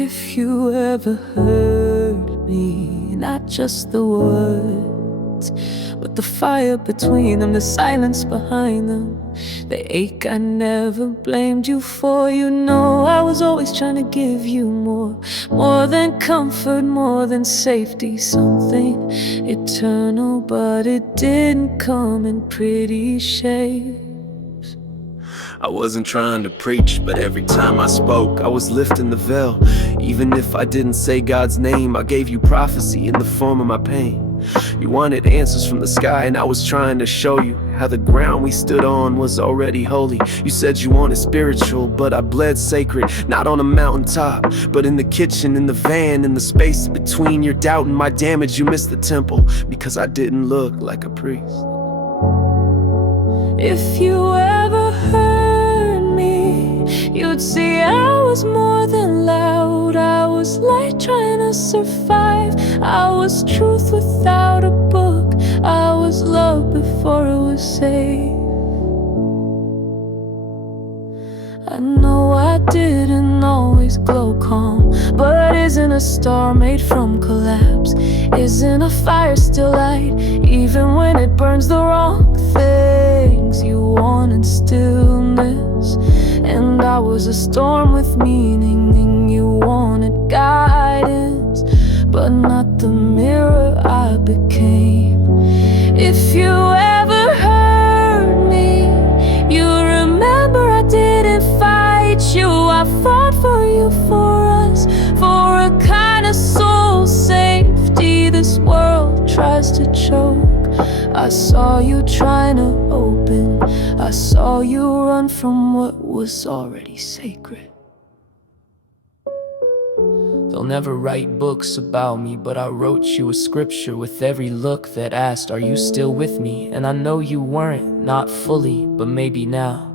If you ever heard me, not just the words, but the fire between them, the silence behind them, the ache I never blamed you for. You know I was always trying to give you more than comfort, more than safety, something eternal, but it didn't come in pretty shapes. I wasn't trying to preach, but every time I spoke, I was lifting the veil. Even if I didn't say God's name, I gave you prophecy in the form of my pain. You wanted answers from the sky, and I was trying to show you how the ground we stood on was already holy. You said you wanted spiritual, but I bled sacred, not on a mountaintop, but in the kitchen, in the van, in the space between your doubt and my damage. You missed the temple because I didn't look like a priest. If you ever heard me, you'd see I was more than loud. I was light trying to survive. I was truth without a book. I was love before it was safe. I know I didn't always glow calm, but isn't a star made from collapse? Isn't a fire still light, even when it burns the wrong things? You wanted stillness, and I was a storm with meaning, and you wanted guidance, but not the mirror I became. If you ever heard me, you remember I didn't fight you. I fought for you, for us, for a kind of soul safety this world tries to choke. I saw you trying to open, I saw you run from what was already sacred. They'll never write books about me, but I wrote you a scripture with every look that asked, are you still with me? And I know you weren't, not fully, but maybe now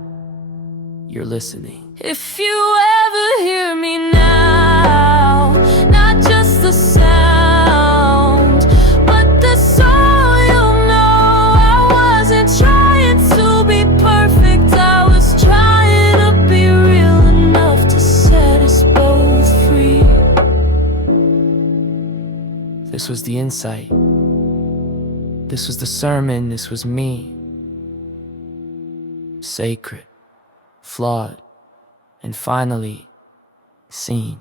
you're listening. If you ever hear me now, not just the sound, but the soul, you'll know I wasn't trying to be perfect. I was trying to be real enough to set us both free. This was the insight. This was the sermon. This was me. Sacred, flawed, and finally seen.